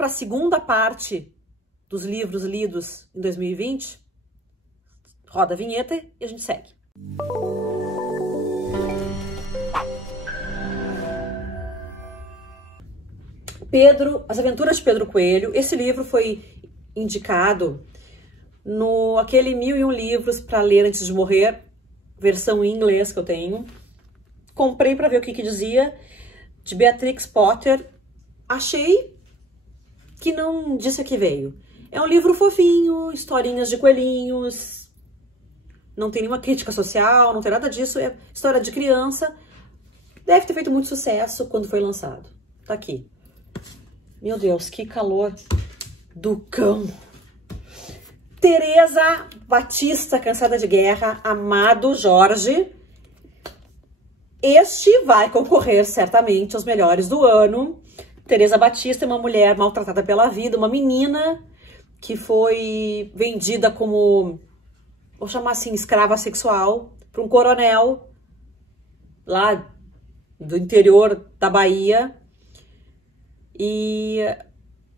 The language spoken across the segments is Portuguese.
para a segunda parte dos livros lidos em 2020? Roda a vinheta e a gente segue. As Aventuras de Pedro Coelho. Esse livro foi indicado no aquele 1001 livros para ler antes de morrer, versão em inglês que eu tenho. Comprei para ver o que dizia, de Beatrix Potter. Achei que não disse a que veio. É um livro fofinho, historinhas de coelhinhos, não tem nenhuma crítica social, não tem nada disso, é história de criança. Deve ter feito muito sucesso quando foi lançado. Tá aqui. Meu Deus, que calor do cão. Teresa Batista, Cansada de Guerra, Amado Jorge. Este vai concorrer certamente aos melhores do ano. Teresa Batista é uma mulher maltratada pela vida, uma menina que foi vendida como, vou chamar assim, escrava sexual, para um coronel lá do interior da Bahia. E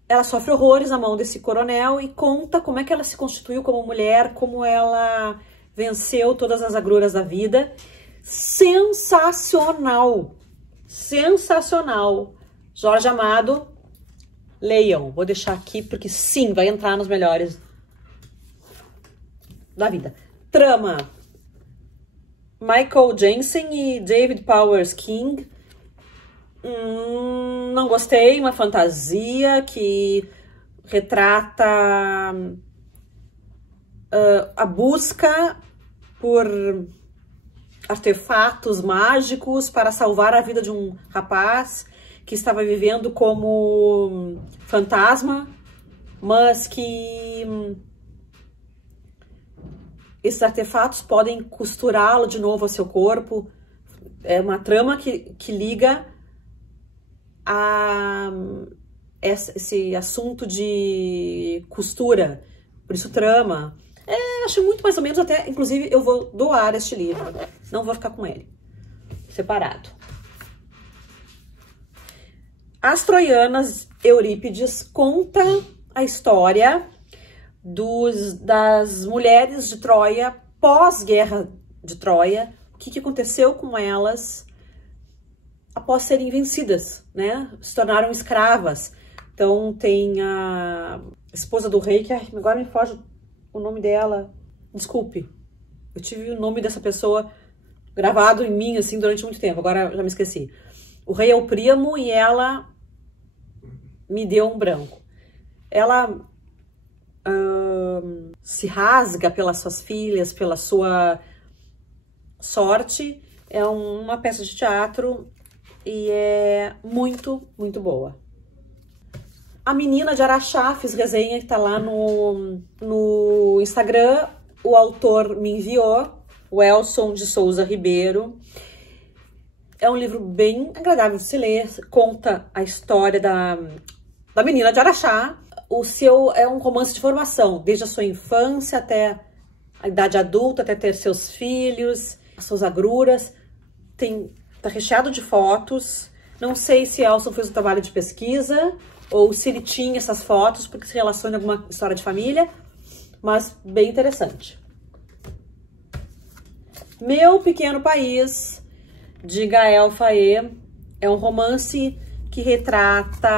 ela sofre horrores na mão desse coronel e conta como é que ela se constituiu como mulher, como ela venceu todas as agruras da vida. Sensacional! Sensacional! Jorge Amado, leiam. Vou deixar aqui porque sim, vai entrar nos melhores da vida. Trama: Michael Jensen e David Powers King. Não gostei, uma fantasia que retrata a busca por artefatos mágicos para salvar a vida de um rapaz que estava vivendo como fantasma, mas que esses artefatos podem costurá-lo de novo ao seu corpo. É uma trama que liga a esse assunto de costura, por isso trama. Acho muito mais ou menos, até, inclusive, eu vou doar este livro, não vou ficar com ele, separado. As Troianas, Eurípides, conta a história das mulheres de Troia, pós-guerra de Troia, o que aconteceu com elas após serem vencidas, né? Se tornaram escravas. Então tem a esposa do rei, que agora me foge o nome dela. Desculpe, eu tive o nome dessa pessoa gravado em mim, assim, durante muito tempo. Agora já me esqueci. O rei é o Príamo e ela me deu um branco. Ela se rasga pelas suas filhas, pela sua sorte. É uma peça de teatro e é muito, muito boa. A Menina de Araxá, fiz resenha, que tá lá no Instagram. O autor me enviou, o Elson de Souza Ribeiro. É um livro bem agradável de se ler, conta a história da Menina de Araxá. É um romance de formação, desde a sua infância até a idade adulta, até ter seus filhos, as suas agruras. Tá recheado de fotos. Não sei se Elson fez um trabalho de pesquisa ou se ele tinha essas fotos porque se relaciona com alguma história de família, mas bem interessante. Meu Pequeno País, de Gael Faye, é um romance que retrata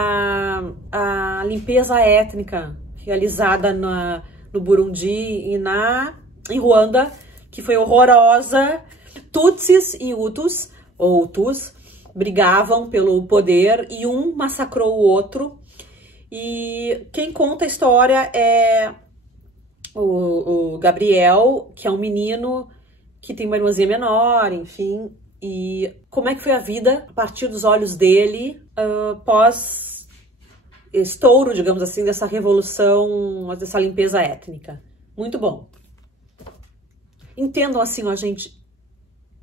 a limpeza étnica realizada no Burundi e em Ruanda, que foi horrorosa. Tutsis e Hutus, ou Hutus, brigavam pelo poder e um massacrou o outro. E quem conta a história é o Gabriel, que é um menino que tem uma irmãzinha menor, enfim. E como é que foi a vida a partir dos olhos dele pós estouro, digamos assim, dessa revolução, dessa limpeza étnica. Muito bom. Entendam assim, ó, gente,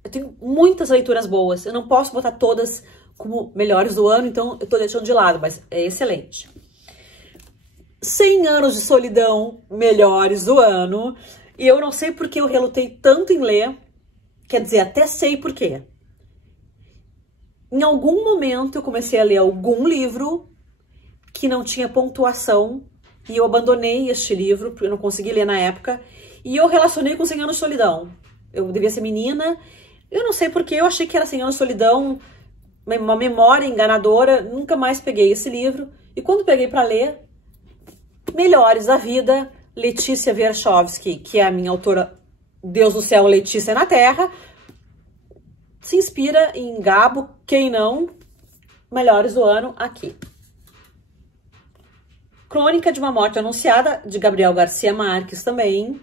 eu tenho muitas leituras boas, eu não posso botar todas como melhores do ano, então eu tô deixando de lado, mas é excelente. 100 Anos de Solidão, melhores do ano, e eu não sei porque eu relutei tanto em ler, quer dizer, até sei por quê. Em algum momento eu comecei a ler algum livro que não tinha pontuação, e eu abandonei este livro, porque eu não consegui ler na época, e eu relacionei com 100 Anos de Solidão. Eu devia ser menina, eu não sei porque eu achei que era 100 Anos de Solidão, uma memória enganadora, nunca mais peguei esse livro, e quando peguei para ler, Melhores da Vida, Letícia Wierchowski, que é a minha autora, Deus do céu, Letícia na terra, se inspira em Gabo, quem não, Melhores do Ano, aqui. Crônica de uma Morte Anunciada, de Gabriel Garcia Marques também.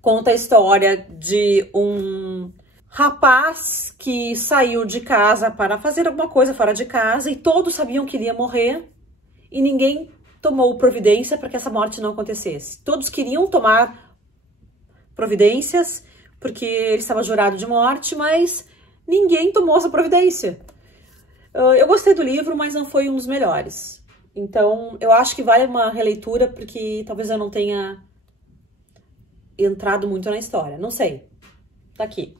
Conta a história de um rapaz que saiu de casa para fazer alguma coisa fora de casa e todos sabiam que ele ia morrer e ninguém tomou providência para que essa morte não acontecesse. Todos queriam tomar providências porque ele estava jurado de morte, mas ninguém tomou essa providência. Eu gostei do livro, mas não foi um dos melhores. Então, eu acho que vale uma releitura, porque talvez eu não tenha entrado muito na história. Não sei. Tá aqui.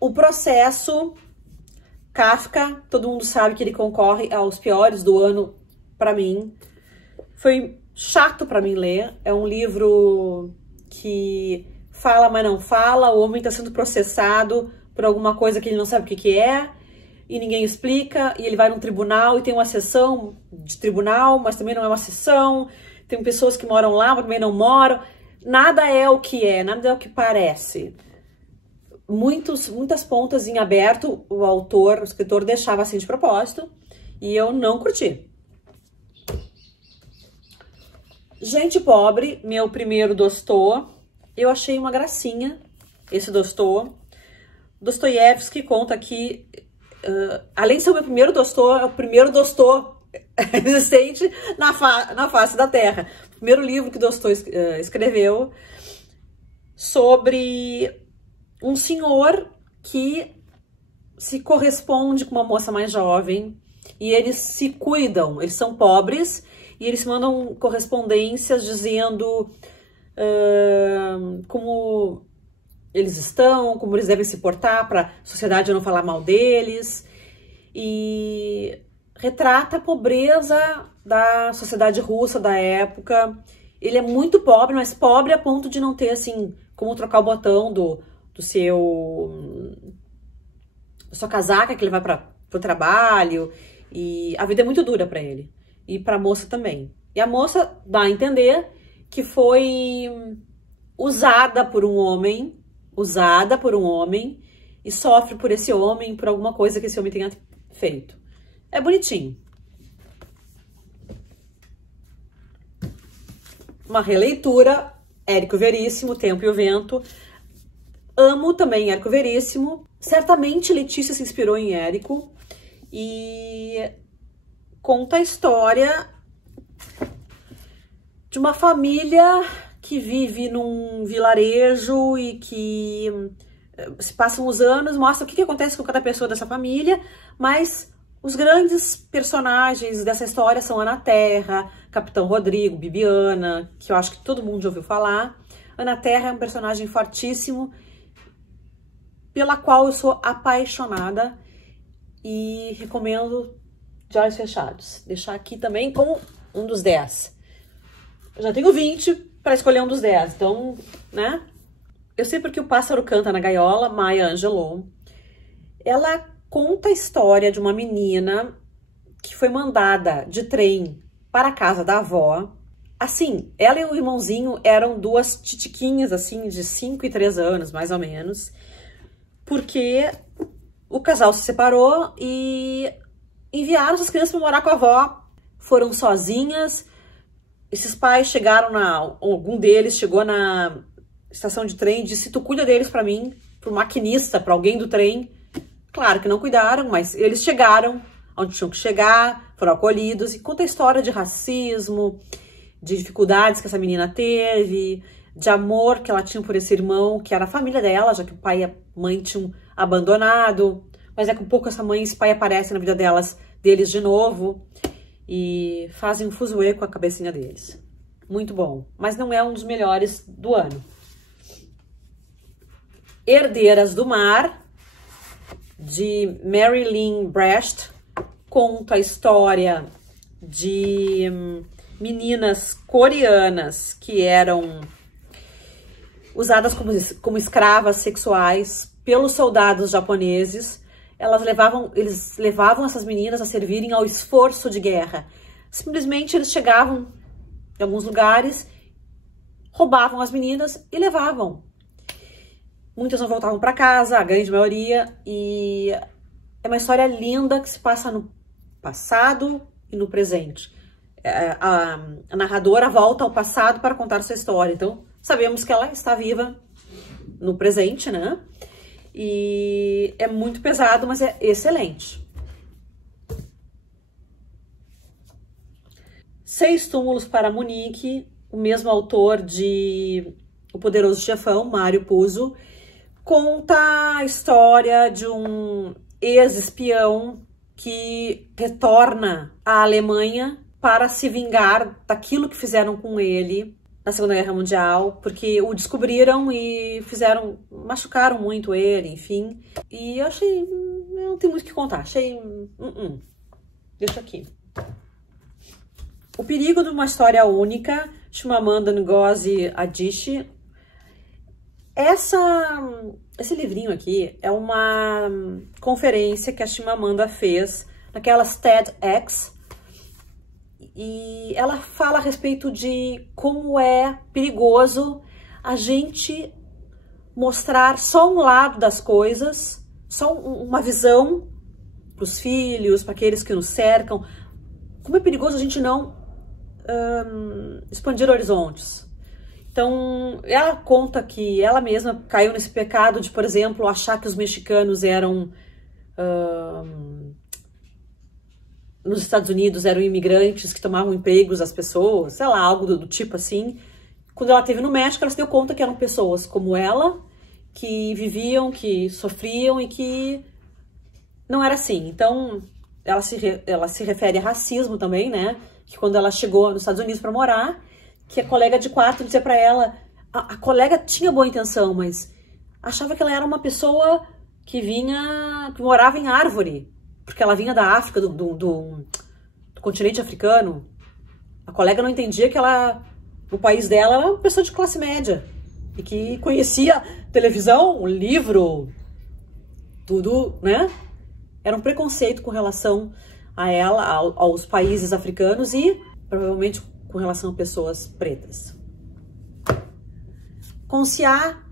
O Processo, Kafka, todo mundo sabe que ele concorre aos piores do ano pra mim. Foi chato pra mim ler. É um livro que fala, mas não fala. O homem tá sendo processado por alguma coisa que ele não sabe o que é. E ninguém explica, e ele vai num tribunal e tem uma sessão de tribunal, mas também não é uma sessão. Tem pessoas que moram lá, mas também não moram. Nada é o que é, nada é o que parece. Muitas pontas em aberto, o escritor deixava assim de propósito, e eu não curti. Gente Pobre, meu primeiro Dostô, eu achei uma gracinha, esse Dostô. Dostoiévski conta aqui... além de ser o meu primeiro Dostô, é o primeiro Dostô existente na face da Terra. O primeiro livro que Dostô escreveu sobre um senhor que se corresponde com uma moça mais jovem e eles se cuidam, eles são pobres e eles mandam correspondências dizendo como eles estão, como eles devem se portar para a sociedade não falar mal deles, e retrata a pobreza da sociedade russa da época. Ele é muito pobre, mas pobre a ponto de não ter, assim, como trocar o botão da sua casaca que ele vai para o trabalho, e a vida é muito dura para ele, e para a moça também. E a moça dá a entender que foi usada por um homem, e sofre por esse homem, por alguma coisa que esse homem tenha feito. É bonitinho. Uma releitura, Érico Veríssimo, Tempo e o Vento. Amo também Érico Veríssimo. Certamente Letícia se inspirou em Érico e conta a história de uma família que vive num vilarejo e que se passam os anos, mostra o que acontece com cada pessoa dessa família, mas os grandes personagens dessa história são Ana Terra, Capitão Rodrigo, Bibiana, que eu acho que todo mundo já ouviu falar. Ana Terra é um personagem fortíssimo, pela qual eu sou apaixonada e recomendo de olhos fechados. Deixar aqui também como um dos 10. Eu já tenho 20 para escolher um dos 10, então, né? Eu sei porque o pássaro canta na gaiola, Maya Angelou. Ela conta a história de uma menina que foi mandada de trem para a casa da avó. Assim, ela e o irmãozinho eram duas titiquinhas, assim, de 5 e 3 anos, mais ou menos, porque o casal se separou e enviaram as crianças para morar com a avó. Foram sozinhas. Esses pais chegaram algum deles chegou na estação de trem e disse: tu cuida deles para mim, pro maquinista, para alguém do trem. Claro que não cuidaram, mas eles chegaram onde tinham que chegar, foram acolhidos, e conta a história de racismo, de dificuldades que essa menina teve, de amor que ela tinha por esse irmão, que era a família dela, já que o pai e a mãe tinham abandonado, mas é com pouco essa mãe e esse pai aparecem na vida deles de novo, e fazem um fuzuê com a cabecinha deles. Muito bom, mas não é um dos melhores do ano. Herdeiras do Mar, de Mary Lynn Brecht. conta a história de meninas coreanas que eram usadas como escravas sexuais pelos soldados japoneses. Eles levavam essas meninas a servirem ao esforço de guerra. Simplesmente eles chegavam em alguns lugares, roubavam as meninas e levavam. Muitas não voltavam para casa, a grande maioria, e é uma história linda que se passa no passado e no presente. A narradora volta ao passado para contar sua história, então sabemos que ela está viva no presente, né? E é muito pesado, mas é excelente. 6 Túmulos para Munique, o mesmo autor de O Poderoso Chefão, Mário Puzo, conta a história de um ex-espião que retorna à Alemanha para se vingar daquilo que fizeram com ele na Segunda Guerra Mundial, porque o descobriram e machucaram muito ele, enfim. E eu achei, não tem muito o que contar, achei, deixa aqui. O Perigo de uma História Única, Chimamanda Ngozi Adichie. Esse livrinho aqui é uma conferência que a Chimamanda fez naquelas TEDx, e ela fala a respeito de como é perigoso a gente mostrar só um lado das coisas, só uma visão para os filhos, para aqueles que nos cercam. Como é perigoso a gente não expandir horizontes. Então, ela conta que ela mesma caiu nesse pecado de, por exemplo, achar que os mexicanos eram... nos Estados Unidos eram imigrantes que tomavam empregos das pessoas, sei lá, algo do tipo assim. Quando ela esteve no México, ela se deu conta que eram pessoas como ela, que viviam, que sofriam e que não era assim. Então, ela se refere a racismo também, né? Que quando ela chegou nos Estados Unidos para morar, que a colega de quarto dizia para ela, a colega tinha boa intenção, mas achava que ela era uma pessoa que morava em árvore, porque ela vinha da África, do continente africano. A colega não entendia que o país dela era uma pessoa de classe média e que conhecia televisão, livro, tudo, né? Era um preconceito com relação a ela, aos países africanos e provavelmente com relação a pessoas pretas. Ponciá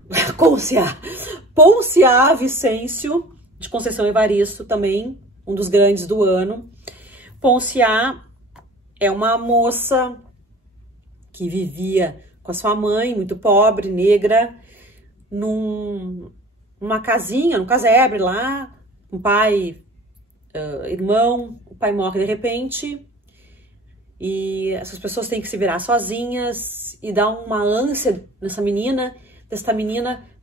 Vicêncio, de Conceição Evaristo, também um dos grandes do ano. Ponciá é uma moça que vivia com a sua mãe, muito pobre, negra, numa casinha, num casebre lá, um pai, irmão, o pai morre de repente, e essas pessoas têm que se virar sozinhas, e dá uma ânsia dessa menina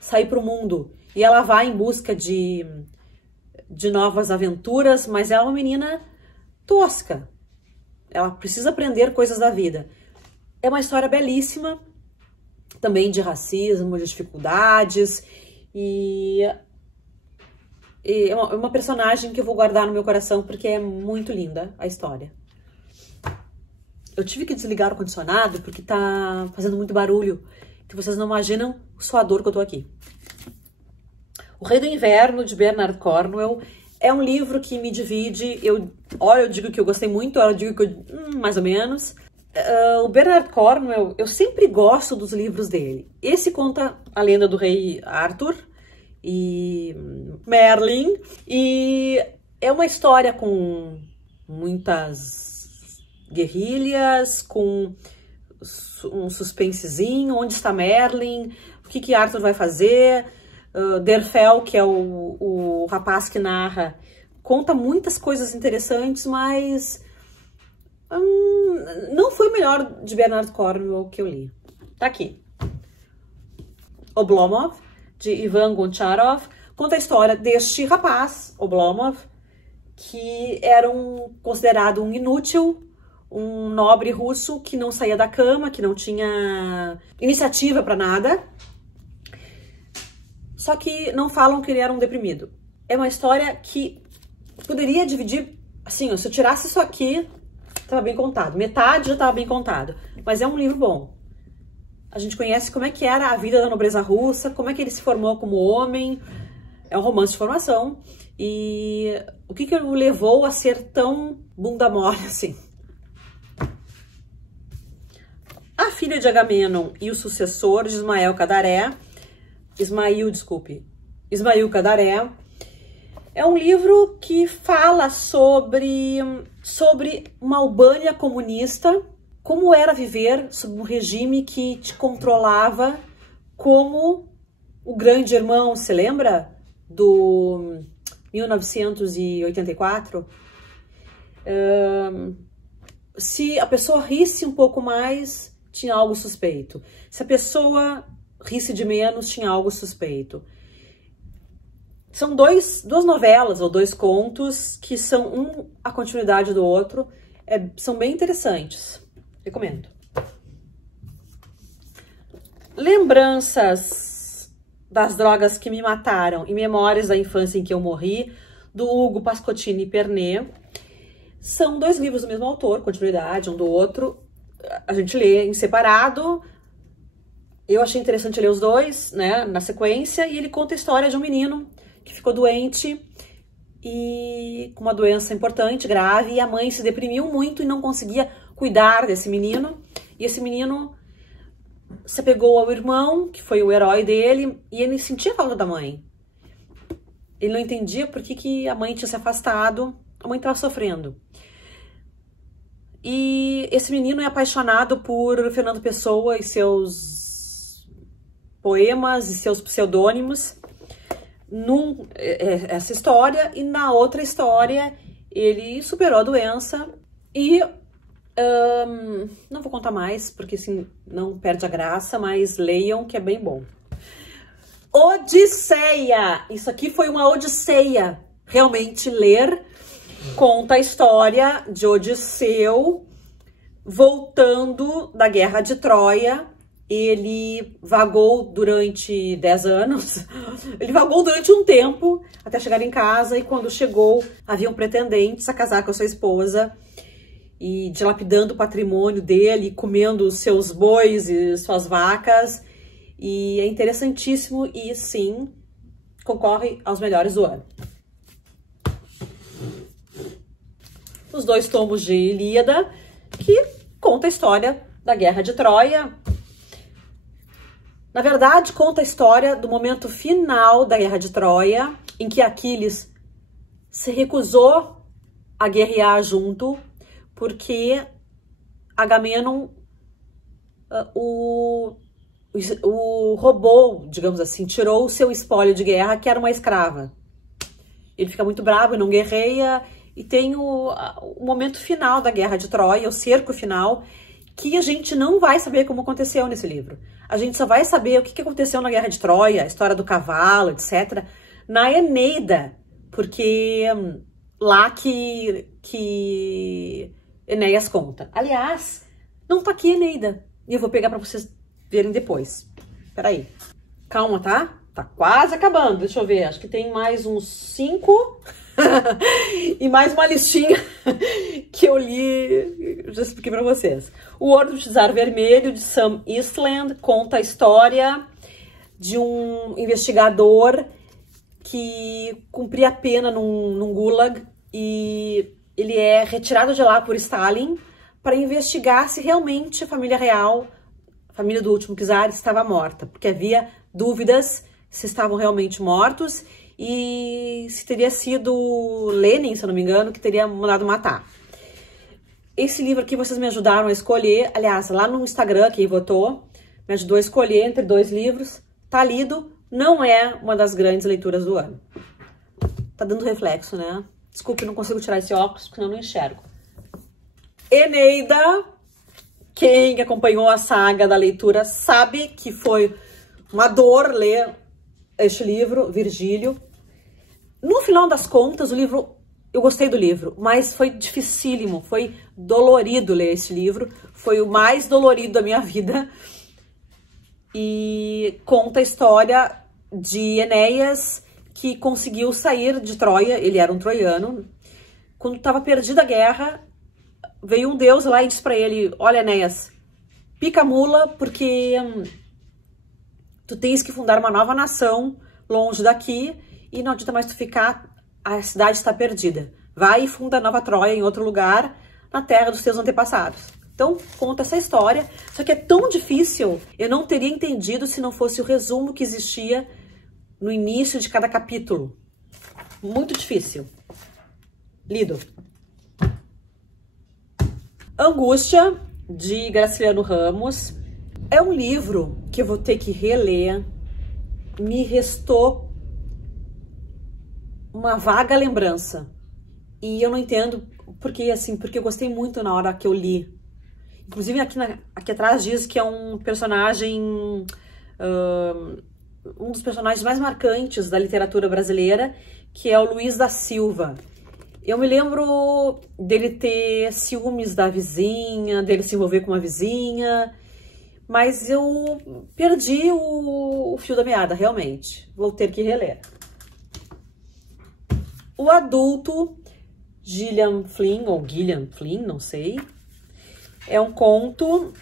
sair para o mundo. E ela vai em busca de novas aventuras, mas ela é uma menina tosca. Ela precisa aprender coisas da vida. É uma história belíssima, também de racismo, de dificuldades, e é uma personagem que eu vou guardar no meu coração porque é muito linda a história. Eu tive que desligar o ar-condicionado porque tá fazendo muito barulho, então vocês não imaginam o suador que eu tô aqui. O Rei do Inverno, de Bernard Cornwell, é um livro que me divide. Eu digo que eu gostei muito, eu digo que mais ou menos. O Bernard Cornwell, eu sempre gosto dos livros dele. Esse conta a lenda do rei Arthur e Merlin, e é uma história com muitas guerrilhas, com um suspensezinho, onde está Merlin, o que Arthur vai fazer. Derfel, que é o rapaz que narra, conta muitas coisas interessantes, mas não foi o melhor de Bernard Cornwell que eu li. Tá aqui. Oblomov, de Ivan Goncharov, conta a história deste rapaz, Oblomov, que era considerado um inútil, um nobre russo que não saía da cama, que não tinha iniciativa para nada. Só que não falam que ele era um deprimido. É uma história que poderia dividir Assim, se eu tirasse isso aqui, tava bem contado. Metade já tava bem contado. Mas é um livro bom. A gente conhece como é que era a vida da nobreza russa, como é que ele se formou como homem. É um romance de formação. E o que o levou a ser tão bunda mole assim? A filha de Agamenon e o sucessor de Ismael Cadaré, Ismail Cadaré, é um livro que fala sobre uma Albânia comunista, como era viver sob um regime que te controlava como o Grande Irmão, se lembra? Do 1984. Se a pessoa risse um pouco mais, tinha algo suspeito. Se a pessoa risse de menos, tinha algo suspeito. São duas novelas ou dois contos que são a continuidade do outro. São bem interessantes. Recomendo. Lembranças das drogas que me mataram e memórias da infância em que eu morri, do Hugo Pascottini Pernet. São dois livros do mesmo autor, continuidade um do outro. A gente lê em separado. Eu achei interessante ler os dois, né, na sequência, e ele conta a história de um menino que ficou doente e com uma doença importante, grave, e a mãe se deprimiu muito e não conseguia cuidar desse menino. E esse menino se apegou ao irmão, que foi o herói dele, e ele sentia falta da mãe. Ele não entendia por que a mãe tinha se afastado, a mãe estava sofrendo. E esse menino é apaixonado por Fernando Pessoa e seus poemas e seus pseudônimos. Essa história, e na outra história ele superou a doença e não vou contar mais porque assim não perde a graça, mas leiam que é bem bom. Odisseia, isso aqui foi uma odisseia realmente ler. Conta a história de Odisseu voltando da guerra de Troia. Ele vagou durante 10 anos, ele vagou durante um tempo até chegar em casa, e quando chegou haviam pretendentes a casar com a sua esposa e dilapidando o patrimônio dele, comendo seus bois e suas vacas, e é interessantíssimo e sim, concorre aos melhores do ano. Os dois tomos de Ilíada, que conta a história da guerra de Troia. Na verdade, conta a história do momento final da Guerra de Troia, em que Aquiles se recusou a guerrear junto, porque Agamenon o roubou, digamos assim, tirou o seu espólio de guerra, que era uma escrava. Ele fica muito bravo e não guerreia, e tem o momento final da Guerra de Troia, o cerco final, que a gente não vai saber como aconteceu nesse livro. A gente só vai saber o que aconteceu na Guerra de Troia, a história do cavalo, etc., na Eneida, porque lá que Enéas conta. Aliás, não tá aqui Eneida, e eu vou pegar para vocês verem depois. Peraí. Calma, tá? Tá quase acabando. Deixa eu ver, acho que tem mais uns 5... e mais uma listinha que eu li, já expliquei para vocês. O Ouro do Czar Vermelho, de Sam Eastland, conta a história de um investigador que cumpria a pena num gulag, e ele é retirado de lá por Stalin para investigar se realmente a família real, a família do último czar, estava morta, porque havia dúvidas se estavam realmente mortos e se teria sido Lenin, se eu não me engano, que teria mandado matar. Esse livro aqui vocês me ajudaram a escolher. Aliás, lá no Instagram, quem votou, me ajudou a escolher entre 2 livros. Tá lido, não é uma das grandes leituras do ano. Tá dando reflexo, né? Desculpe, não consigo tirar esse óculos, porque eu não enxergo. Eneida, quem acompanhou a saga da leitura sabe que foi uma dor ler este livro, Virgílio. No final das contas, o livro, eu gostei do livro, mas foi dificílimo, foi dolorido ler esse livro, foi o mais dolorido da minha vida. E conta a história de Enéas, que conseguiu sair de Troia, ele era um troiano, quando estava perdida a guerra, veio um deus lá e disse para ele: olha, Enéas, pica a mula porque tu tens que fundar uma nova nação longe daqui e não adianta mais tu ficar, a cidade está perdida. Vai e funda Nova Troia em outro lugar, na terra dos teus antepassados. Então, conta essa história, só que é tão difícil, eu não teria entendido se não fosse o resumo que existia no início de cada capítulo. Muito difícil. Lido. Angústia, de Graciliano Ramos. É um livro que eu vou ter que reler. Me restou uma vaga lembrança. E eu não entendo porque, assim, porque eu gostei muito na hora que eu li. Inclusive, aqui atrás diz que é um personagem, um dos personagens mais marcantes da literatura brasileira, que é o Luiz da Silva. Eu me lembro dele ter ciúmes da vizinha, dele se envolver com uma vizinha, mas eu perdi o fio da meada, realmente. Vou ter que reler. O Adulto, Gillian Flynn, ou Gillian Flynn, não sei. É um conto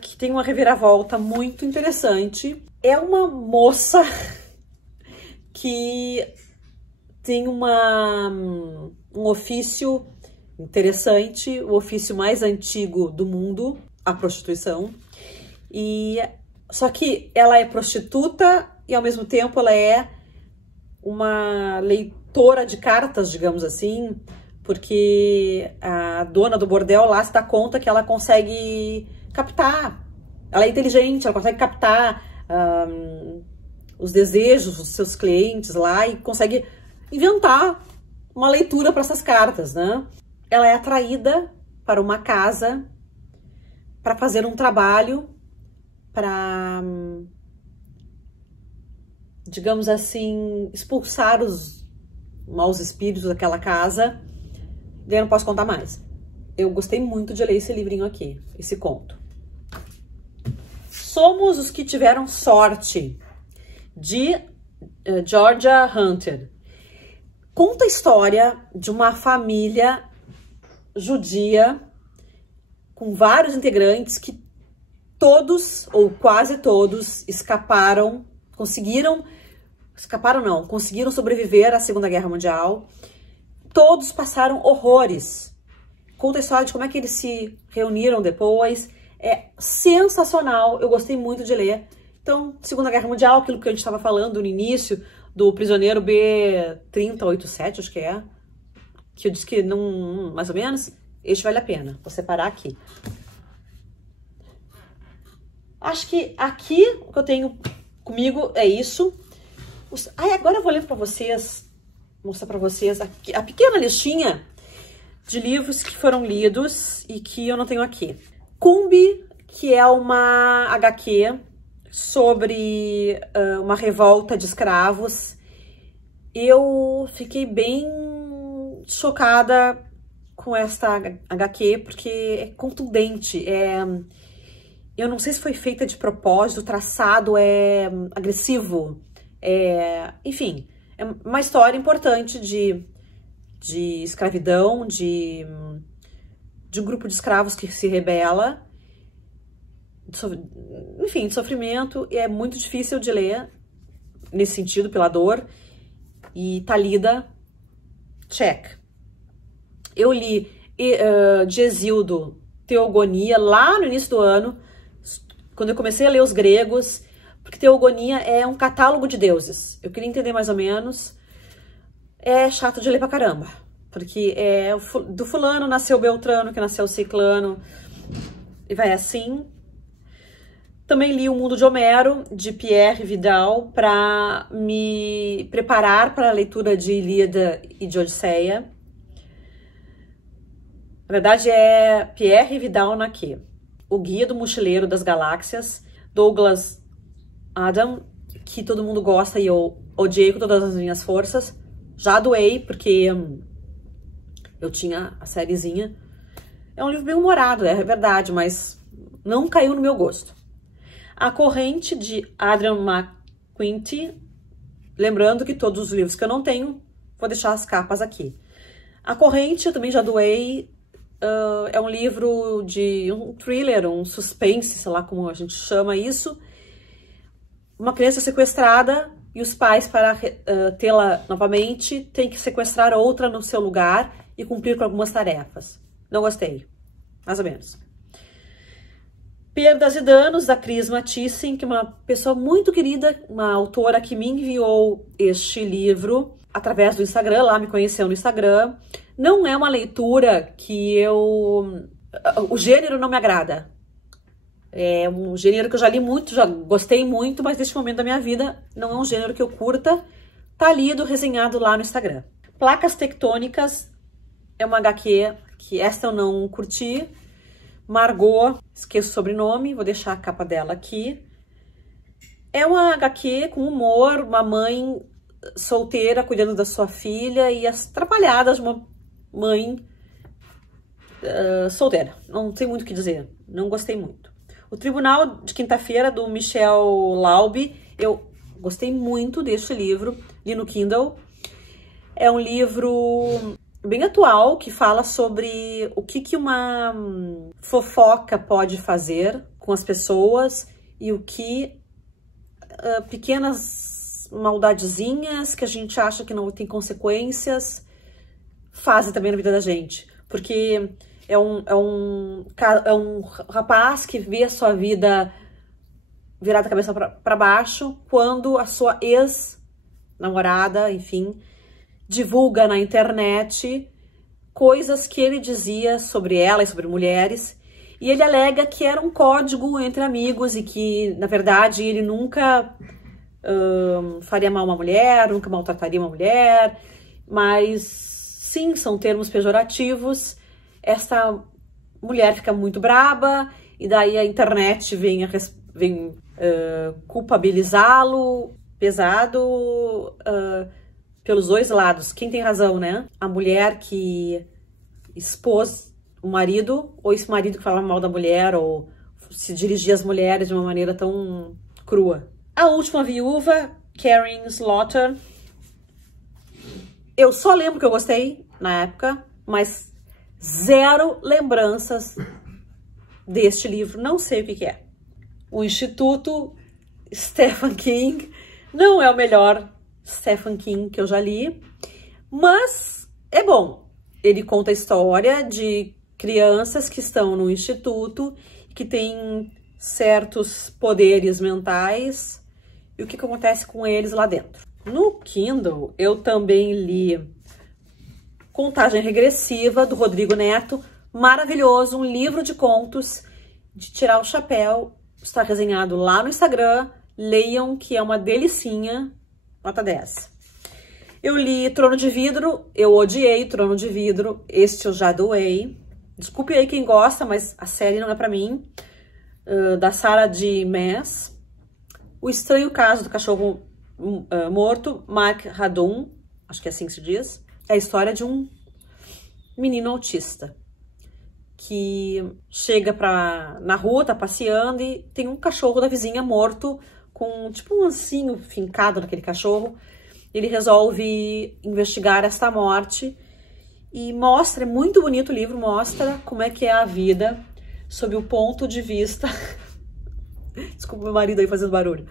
que tem uma reviravolta muito interessante. É uma moça que tem um ofício interessante, o ofício mais antigo do mundo, a prostituição. Só que ela é prostituta e ao mesmo tempo ela é uma leitora de cartas, digamos assim, porque a dona do bordel lá se dá conta que ela consegue captar. Ela é inteligente, ela consegue captar os desejos dos seus clientes lá e consegue inventar uma leitura para essas cartas, né? Ela é atraída para uma casa para fazer um trabalho para, digamos assim, expulsar os maus espíritos daquela casa. Daí eu não posso contar mais. Eu gostei muito de ler esse livrinho aqui, esse conto. Somos os que tiveram sorte, de Georgia Hunter. Conta a história de uma família judia com vários integrantes que todos, ou quase todos, conseguiram sobreviver à Segunda Guerra Mundial. Todos passaram horrores. Conta a história de como é que eles se reuniram depois. É sensacional, eu gostei muito de ler. Então, Segunda Guerra Mundial, aquilo que a gente estava falando no início, do prisioneiro B3087, acho que é, que eu disse que não, mais ou menos, este vale a pena. Vou separar aqui. Acho que aqui o que eu tenho comigo é isso. Agora eu vou ler para vocês, mostrar para vocês a pequena listinha de livros que foram lidos e que eu não tenho aqui. Cumbi, que é uma HQ sobre uma revolta de escravos. Eu fiquei bem chocada com esta HQ, porque é contundente. Eu não sei se foi feita de propósito, o traçado é agressivo. Enfim, é uma história importante de escravidão, de um grupo de escravos que se rebela, enfim, de sofrimento, e é muito difícil de ler, nesse sentido, pela dor, e tá lida, check. Eu li de Hesíodo, Teogonia, lá no início do ano, quando eu comecei a ler os gregos, porque Teogonia é um catálogo de deuses. Eu queria entender mais ou menos. É chato de ler pra caramba, porque do fulano nasceu Beltrano, que nasceu Ciclano, e vai assim. Também li O Mundo de Homero, de Pierre Vidal, para me preparar para a leitura de Ilíada e de Odisseia. Na verdade, é Pierre Vidal Naquet. O Guia do Mochileiro das Galáxias, Douglas Adam, que todo mundo gosta e eu odiei com todas as minhas forças. Já doei, porque eu tinha a sériezinha. É um livro bem humorado, é verdade, mas não caiu no meu gosto. A Corrente, de Adrian McQuinty. Lembrando que todos os livros que eu não tenho, vou deixar as capas aqui. A Corrente eu também já doei. É um livro de um thriller, um suspense, sei lá como a gente chama isso. Uma criança sequestrada e os pais, para tê-la novamente, têm que sequestrar outra no seu lugar e cumprir com algumas tarefas. Não gostei, mais ou menos. Perdas e Danos, da Cris Mathiesen, que é uma pessoa muito querida, uma autora que me enviou este livro através do Instagram, lá me conheceu no Instagram. Não é uma leitura que o gênero não me agrada. É um gênero que eu já li muito, já gostei muito, mas neste momento da minha vida não é um gênero que eu curta. Tá lido, resenhado lá no Instagram. Placas Tectônicas é uma HQ que esta eu não curti. Margot, esqueço o sobrenome, vou deixar a capa dela aqui. É uma HQ com humor, uma mãe solteira cuidando da sua filha e as atrapalhadas de uma mãe solteira. Não tem muito o que dizer, não gostei muito. O Tribunal de Quinta-feira, do Michel Laube, eu gostei muito deste livro, li no Kindle. É um livro bem atual, que fala sobre o que uma fofoca pode fazer com as pessoas e o que pequenas maldadezinhas que a gente acha que não tem consequências fazem também na vida da gente. Porque é um rapaz que vê a sua vida virada a cabeça para baixo quando a sua ex-namorada, enfim, divulga na internet coisas que ele dizia sobre ela e sobre mulheres, e ele alega que era um código entre amigos e que, na verdade, ele nunca faria mal a uma mulher, nunca maltrataria uma mulher, mas sim, são termos pejorativos. Esta mulher fica muito braba e daí a internet vem culpabilizá-lo pesado pelos dois lados. Quem tem razão, né? A mulher que expôs o marido, ou esse marido que falava mal da mulher, ou se dirigia às mulheres de uma maneira tão crua. A Última Viúva, Karen Slaughter. Eu só lembro que eu gostei na época, mas zero lembranças deste livro. Não sei o que é. O Instituto, Stephen King. Não é o melhor Stephen King que eu já li, mas é bom. Ele conta a história de crianças que estão no instituto, que têm certos poderes mentais e o que acontece com eles lá dentro. No Kindle, eu também li Contagem Regressiva, do Rodrigo Neto. Maravilhoso, um livro de contos de tirar o chapéu. Está resenhado lá no Instagram. Leiam, que é uma delicinha. Nota 10. Eu li Trono de Vidro, eu odiei Trono de Vidro, este eu já doei. Desculpe aí quem gosta, mas a série não é pra mim. Da Sarah J. Maas. O Estranho Caso do Cachorro Morto, Mark Radon, acho que é assim que se diz. É a história de um menino autista que chega na rua, tá passeando e tem um cachorro da vizinha morto, com tipo um ancinho fincado naquele cachorro. Ele resolve investigar esta morte e mostra, é muito bonito o livro, mostra como é que é a vida sob o ponto de vista, desculpa meu marido aí fazendo barulho,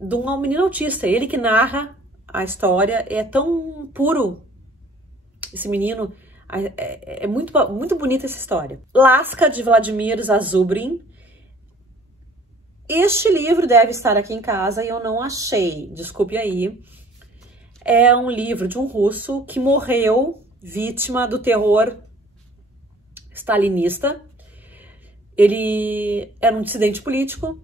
de um menino autista. Ele que narra a história, é tão puro esse menino, é muito, muito bonita essa história. Lasca, de Vladimir Zazubrin. Este livro deve estar aqui em casa e eu não achei, desculpe aí. É um livro de um russo que morreu vítima do terror stalinista. Ele era um dissidente político,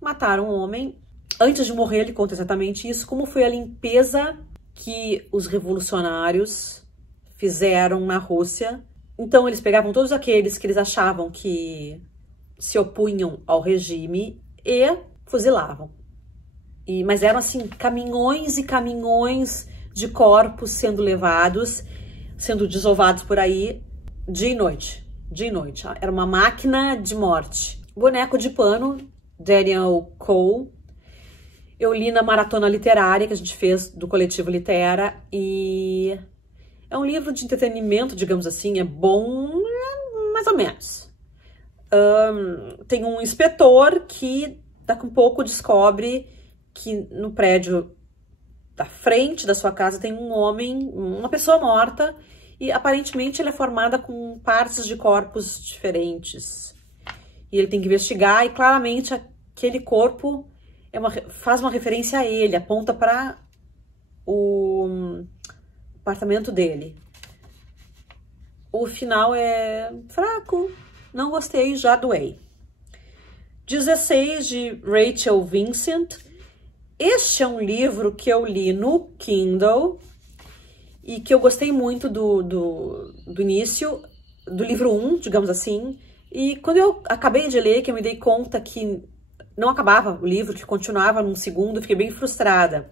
mataram um homem. Antes de morrer, ele conta exatamente isso, como foi a limpeza que os revolucionários fizeram na Rússia. Então, eles pegavam todos aqueles que eles achavam que se opunham ao regime e fuzilavam. Mas eram assim, caminhões e caminhões de corpos sendo levados, sendo desovados por aí, dia e noite. Dia e noite. Era uma máquina de morte. Boneco de Pano, Daniel Cole. Eu li na maratona literária que a gente fez do Coletivo Litera e É um livro de entretenimento, digamos assim, é bom, mais ou menos. Tem um inspetor que daqui a um pouco descobre que no prédio da frente da sua casa tem um homem, uma pessoa morta, e aparentemente ela é formada com partes de corpos diferentes. E ele tem que investigar, e claramente aquele corpo faz uma referência a ele, aponta para o apartamento dele. O final é fraco, não gostei, já doei. 16, de Rachel Vincent. Este é um livro que eu li no Kindle e que eu gostei muito do início, do livro 1, digamos assim. E quando eu acabei de ler, que eu me dei conta que não acabava o livro, que continuava num segundo, eu fiquei bem frustrada.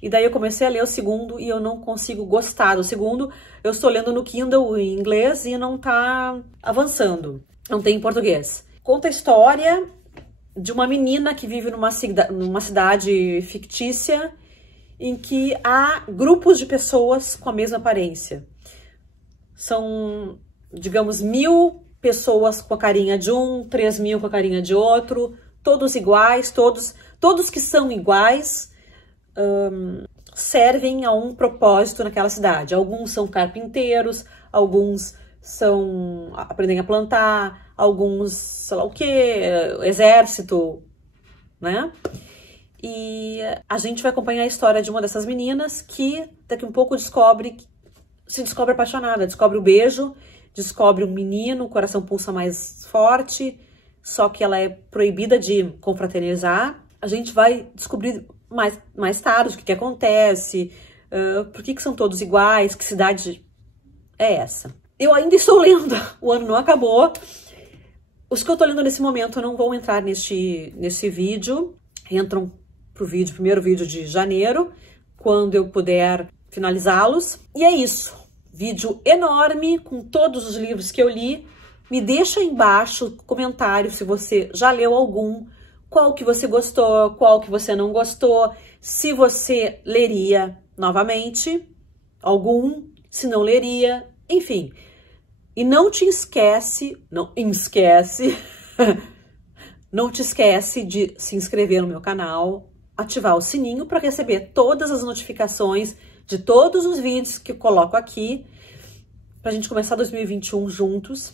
E daí eu comecei a ler o segundo e eu não consigo gostar do segundo. Eu estou lendo no Kindle em inglês e não tá avançando. Não tem em português. Conta a história de uma menina que vive numa cidade fictícia em que há grupos de pessoas com a mesma aparência. São, digamos, 1000 pessoas com a carinha de um, 3000 com a carinha de outro, todos iguais, todos que são iguais, servem a um propósito naquela cidade. Alguns são carpinteiros, alguns aprendem a plantar, alguns, sei lá o que, exército, né? E a gente vai acompanhar a história de uma dessas meninas que daqui a um pouco se descobre apaixonada, descobre o beijo, descobre um menino, o coração pulsa mais forte, só que ela é proibida de confraternizar. A gente vai descobrir mais tarde o que acontece, por que são todos iguais, que cidade é essa. Eu ainda estou lendo, o ano não acabou. Os que eu tô lendo nesse momento não vão entrar nesse vídeo, entram pro primeiro vídeo de janeiro, quando eu puder finalizá-los. E é isso, vídeo enorme com todos os livros que eu li. Me deixa aí embaixo comentário se você já leu algum, qual que você gostou, qual que você não gostou, se você leria novamente algum, se não leria, enfim. E não te esquece de se inscrever no meu canal, ativar o sininho para receber todas as notificações de todos os vídeos que eu coloco aqui, para a gente começar 2021 juntos.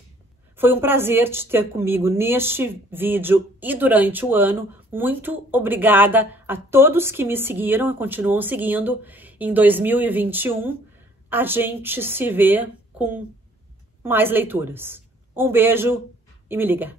Foi um prazer te ter comigo neste vídeo e durante o ano. Muito obrigada a todos que me seguiram e continuam seguindo. Em 2021, a gente se vê com mais leituras. Um beijo e me liga!